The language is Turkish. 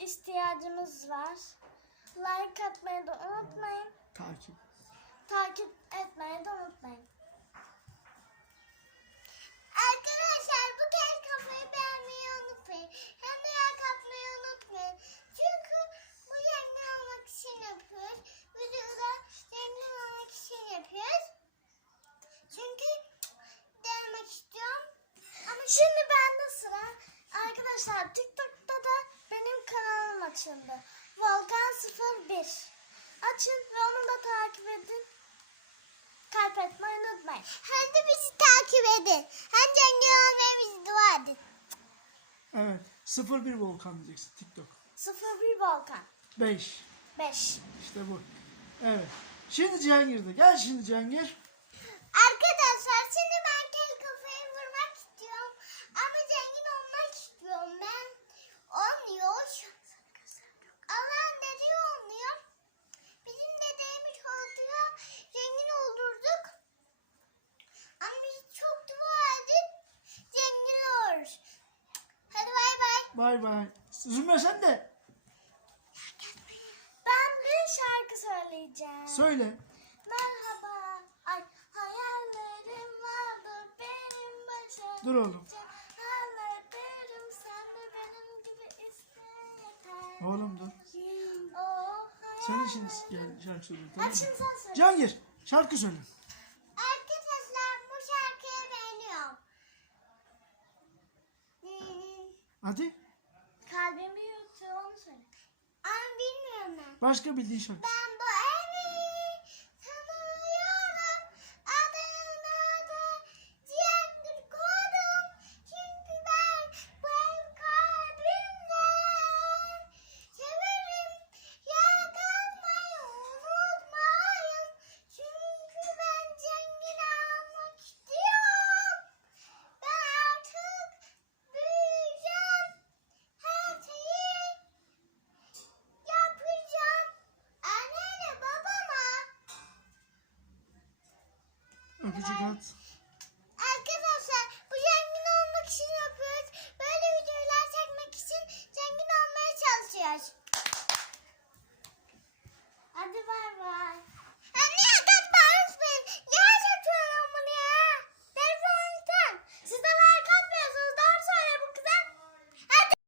ihtiyacımız var. Like atmayı da unutmayın. Takip. Takip etmeyi de unutmayın. Arkadaşlar bu kez kafayı beğenmeyi unutmayın. Hem de like atmayı unutmayın. Çünkü bu zengin olmak için yapıyoruz. Videoda zengin olmak için yapıyoruz. Çünkü denemek istiyorum. Ama şimdi bende sıra. Arkadaşlar da kanalım açıldı. Volkan 01. Açın ve onu da takip edin. Kalp etmeyi unutmayın. De bizi takip edin. Hem zengin olmaya dua edin. Evet. 01 Volkan diyeceksin TikTok. 01 Volkan. 5. 5. İşte bu. Evet. Şimdi Cihangir'de. Gel şimdi Cihangir. Arkadaşlar şimdi ben kel kafayı vurmak istiyorum. Ama zengin olmak istiyorum ben. Olmuyor. Allah ne diyor olmuyor? Bizim dedeyimiz oluyor. Zengin olurduk. Ama biz çok dua edin. Zengin oluruz. Hadi bay bay. Zümre sen de. Ben bir şarkı söyleyeceğim. Söyle. Merhaba. Ay hayallerim vardı benim başım. Dur oğlum. Hallederim sen de benim gibi iste yeter. Oğlum dur. Oh, Sen de şimdi hayallerim- gel şarkı söyle. Tamam Hadi mı? şimdi sen söyle. Cihangir şarkı söyle. Arkadaşlar bu şarkıyı beğeniyorum. Hadi. kalbimi yutuyor onu söyle. Ama bilmiyorum ben. Başka bildiğin şarkı. Öpücük at.